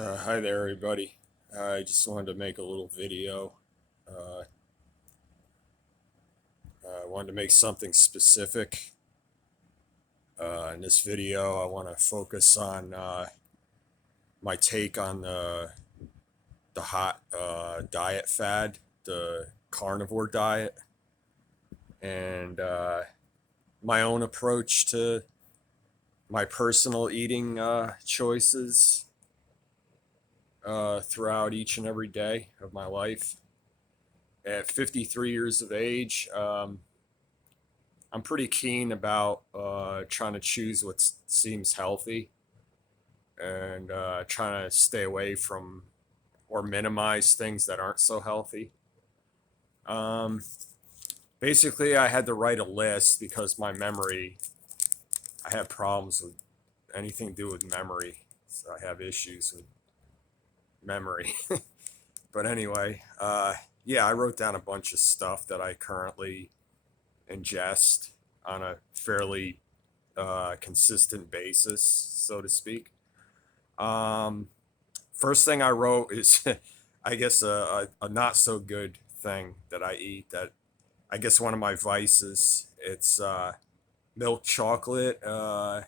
Hi there, everybody. I just wanted to make a little video. Uh, I wanted to make something specific. In this video, I want to focus on my take on the hot diet fad, the carnivore diet, and my own approach to my personal eating choices throughout each and every day of my life. At 53 years of age, I'm pretty keen about trying to choose what seems healthy and trying to stay away from or minimize things that aren't so healthy. Um, Basically, I had to write a list because my memory, I have problems with anything to do with memory. So I have issues with memory. But anyway, yeah, I wrote down a bunch of stuff that I currently ingest on a fairly consistent basis, so to speak. Um, First thing I wrote is, I guess, a not so good thing that I eat. That I guess one of my vices. It's milk chocolate. It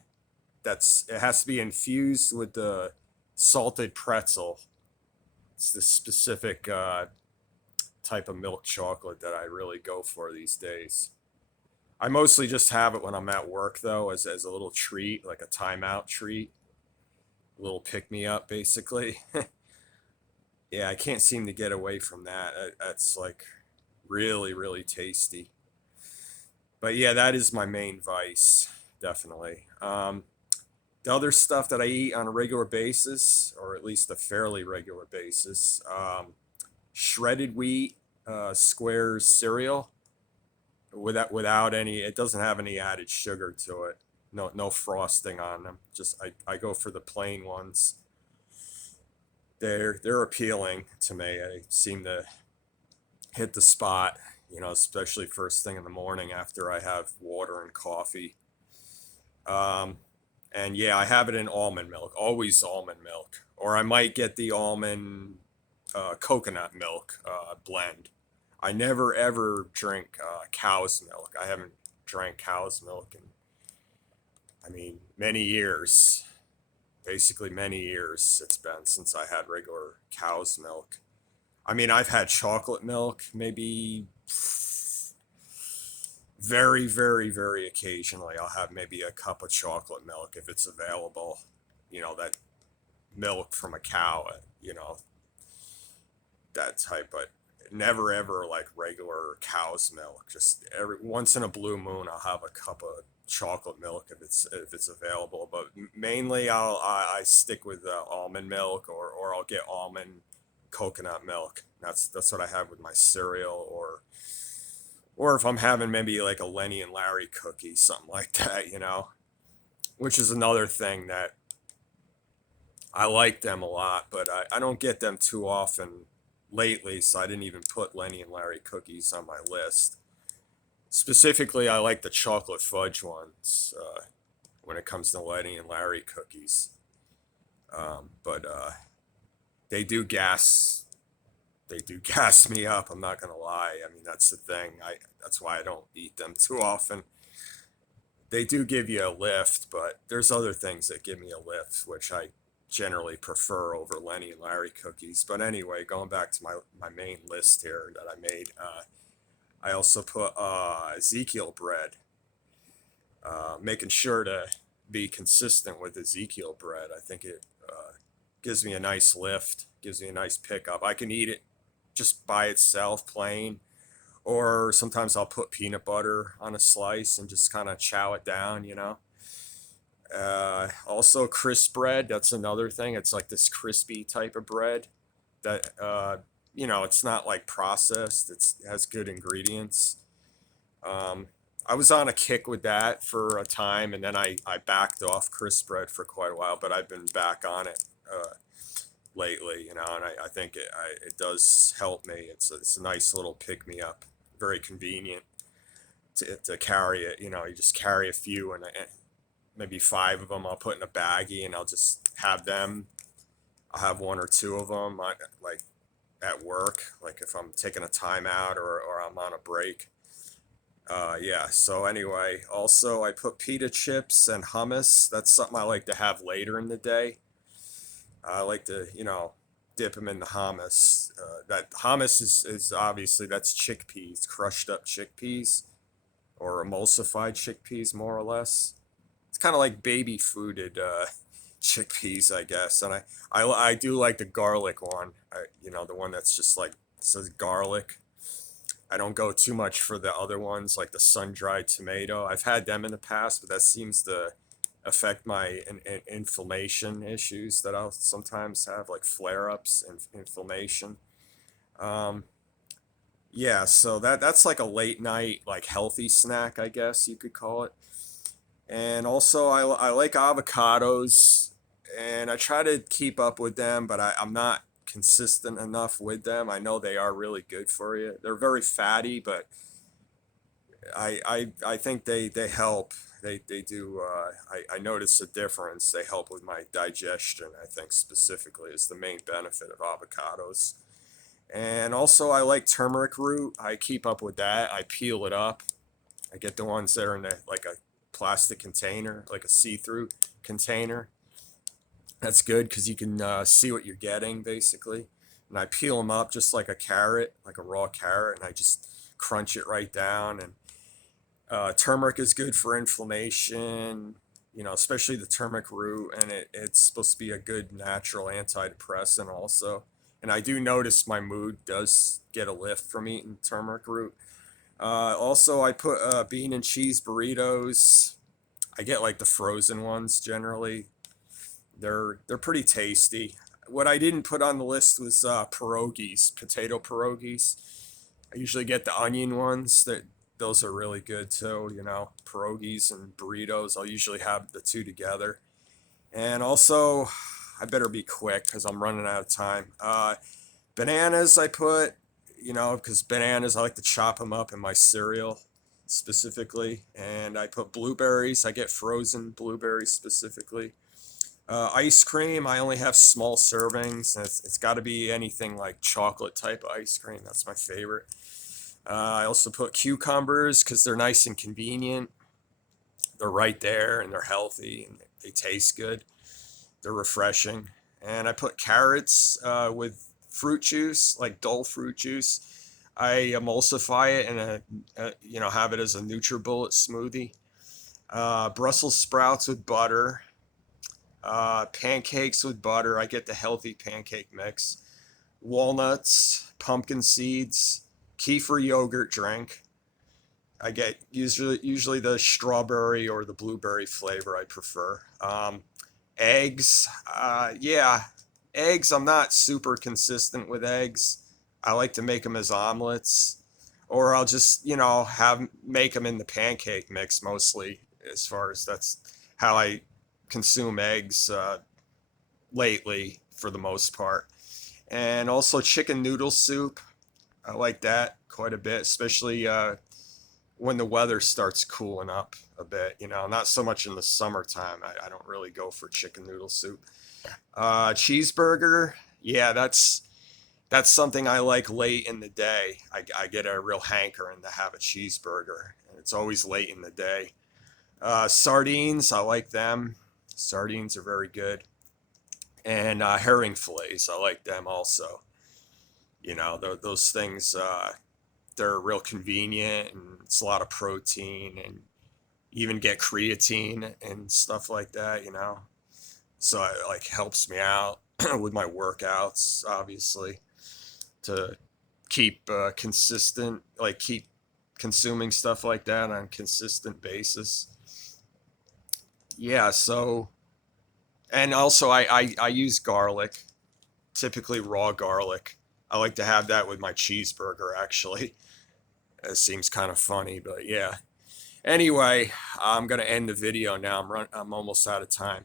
has to be infused with the salted pretzel. It's the specific type of milk chocolate that I really go for these days. I mostly just have it when I'm at work, though, as a little treat, like a timeout treat, a little pick me up, basically. Yeah, I can't seem to get away from that. That's like really, really tasty. But yeah, that is my main vice, definitely. The other stuff that I eat on a regular basis, or at least a fairly regular basis, shredded wheat, squares cereal without any. It doesn't have any added sugar to it. No frosting on them. Just I go for the plain ones. They're appealing to me. They seem to hit the spot, especially first thing in the morning after I have water and coffee. Um, and yeah, I have it in almond milk, always almond milk, or I might get the almond coconut milk blend. I never ever drink cow's milk. I haven't drank cow's milk in, I mean, many years. Basically, many years it's been since I had regular cow's milk. I mean, I've had chocolate milk maybe very, very, very occasionally. I'll have maybe a cup of chocolate milk if it's available. That milk from a cow, that type, but never ever like regular cow's milk. Just every once in a blue moon, I'll have a cup of chocolate milk if it's available. But mainly, I stick with almond milk, or I'll get almond coconut milk. That's what I have with my cereal, or if I'm having maybe like a Lenny and Larry cookie, something like that. Which is another thing that I like them a lot, but I don't get them too often lately, so I didn't even put Lenny and Larry cookies on my list. Specifically, I like the chocolate fudge ones when it comes to Lenny and Larry cookies. But they do gas they do gas me up. I'm not gonna lie. I mean, that's the thing. That's why I don't eat them too often. They do give you a lift, but there's other things that give me a lift, which I generally prefer over Lenny and Larry cookies. But anyway, going back to my main list here that I made, I also put Ezekiel bread, making sure to be consistent with Ezekiel bread. I think it gives me a nice lift, gives me a nice pickup. I can eat it just by itself, plain, or sometimes I'll put peanut butter on a slice and just kind of chow it down. Also, crisp bread. That's another thing. It's like this crispy type of bread that it's not like processed. It has good ingredients. Um, I was on a kick with that for a time, and then I backed off crisp bread for quite a while, but I've been back on it lately, and I think it does help me. It's a nice little pick me up, very convenient to carry it. You just carry a few, and maybe five of them I'll put in a baggie, and I'll just have them I'll have one or two of them, like at work, like if I'm taking a time out or I'm on a break. Yeah, so anyway, also I put pita chips and hummus. That's something I like to have later in the day. I like to, dip them in the hummus. That hummus is obviously that's chickpeas, crushed up chickpeas or emulsified chickpeas, more or less. It's kind of like baby fooded chickpeas, I guess. And I do like the garlic one. The one that's just like says garlic. I don't go too much for the other ones like the sun-dried tomato. I've had them in the past, but that seems to affect my inflammation issues that I'll sometimes have, like flare-ups and inflammation. Um, yeah, so that's like a late night, like healthy snack, I guess you could call it. And also, I like avocados, and I try to keep up with them, but I'm not consistent enough with them. I know they are really good for you. They're very fatty, but I think they help. They do. I notice a difference. They help with my digestion. I think specifically is the main benefit of avocados. And also, I like turmeric root. I keep up with that. I peel it up. I get the ones that are in like a plastic container, like a see-through container. That's good because you can see what you're getting basically. And I peel them up just like a carrot, like a raw carrot, and I just crunch it right down. And turmeric is good for inflammation, especially the turmeric root, and it's supposed to be a good natural antidepressant also. And I do notice my mood does get a lift from eating turmeric root. Also, I put bean and cheese burritos. I get like the frozen ones generally. They're pretty tasty. What I didn't put on the list was pierogies, potato pierogies. I usually get the onion ones. Those are really good too. Pierogies and burritos. I'll usually have the two together. And also, I better be quick because I'm running out of time. Bananas I put, because bananas I like to chop them up in my cereal specifically. And I put blueberries. I get frozen blueberries specifically. Ice cream, I only have small servings. And it's got to be anything like chocolate type ice cream. That's my favorite. I also put cucumbers because they're nice and convenient. They're right there and they're healthy and they taste good. They're refreshing. And I put carrots with fruit juice, like dull fruit juice. I emulsify it and have it as a NutriBullet smoothie. Brussels sprouts with butter. Pancakes with butter. I get the healthy pancake mix. Walnuts, pumpkin seeds, kefir yogurt drink. I get usually the strawberry or the blueberry flavor I prefer. Eggs, yeah, eggs. I'm not super consistent with eggs. I like to make them as omelets, or I'll just have make them in the pancake mix mostly. As far as that's how I consume eggs lately for the most part. And also chicken noodle soup. I like that quite a bit, especially when the weather starts cooling up a bit. Not so much in the summertime. I don't really go for chicken noodle soup. Cheeseburger, yeah, that's something I like late in the day. I get a real hankering to have a cheeseburger, and it's always late in the day. Sardines, I like them. Sardines are very good. And herring fillets, I like them also. Those things, they're real convenient and it's a lot of protein and even get creatine and stuff like that. So it like helps me out with my workouts, obviously, to keep consistent, like keep consuming stuff like that on a consistent basis. Yeah, so and also I use garlic, typically raw garlic. I like to have that with my cheeseburger actually. It seems kind of funny, but yeah. Anyway, I'm gonna end the video now. I'm almost out of time.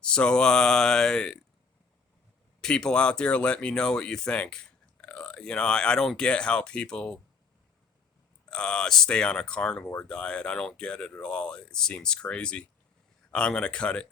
So people out there, let me know what you think. I don't get how people stay on a carnivore diet. I don't get it at all. It seems crazy. I'm gonna cut it.